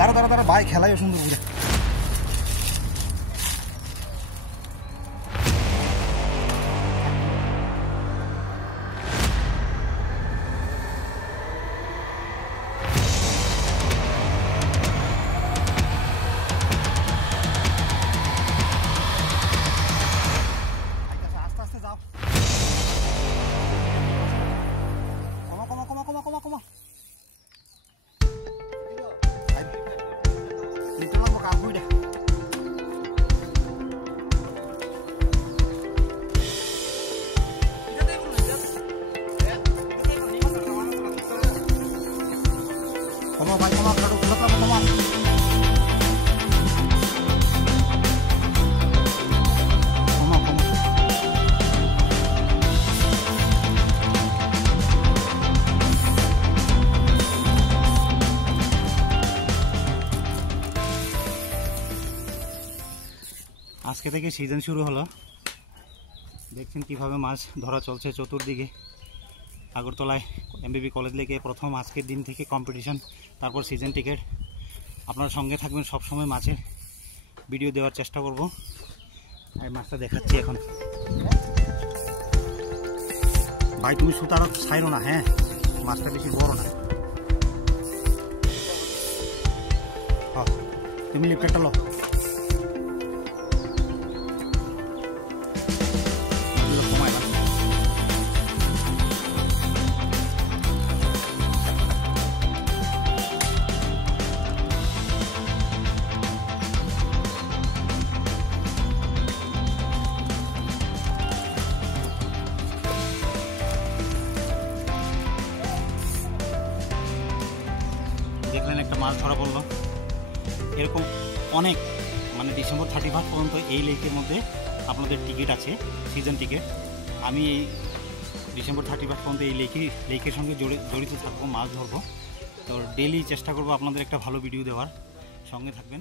দাঁড়া দাঁড়া দাঁড়া ভাই, খেলাইও সুন্দর করে। আস্তে আস্তে যাও, কমা কমা কমা কমা কমা কমা। কাকুইটা কমা ভাই, কমা কাটো কমা কমা। আজকে থেকে সিজন শুরু হলো, দেখছেন কিভাবে মাছ ধরা চলছে চতুর্দিকে। আগরতলায় এমবিবি কলেজ লেকে প্রথম আজকের দিন থেকে কম্পিটিশন, তারপর সিজন টিকিট। আপনার সঙ্গে থাকবেন, সবসময় মাছের ভিডিও দেওয়ার চেষ্টা করব। আর মাছটা দেখাচ্ছি এখন। ভাই তুমি সুতার ছাইরো না, হ্যাঁ মাছটা বেশি বড় না। তুমি লিপটা লো। দেখলেন একটা মাছ ধরা পড়লো। এরকম অনেক, মানে ডিসেম্বর 31 পর্যন্ত এই লেকের মধ্যে আপনাদের টিকিট আছে, সিজন টিকিট। আমি এই ডিসেম্বর 31 পর্যন্ত এই লেকের সঙ্গে জড়িত থাকবো, মাছ ধরবো। তো ডেইলি চেষ্টা করবো আপনাদের একটা ভালো ভিডিও দেওয়ার, সঙ্গে থাকবেন।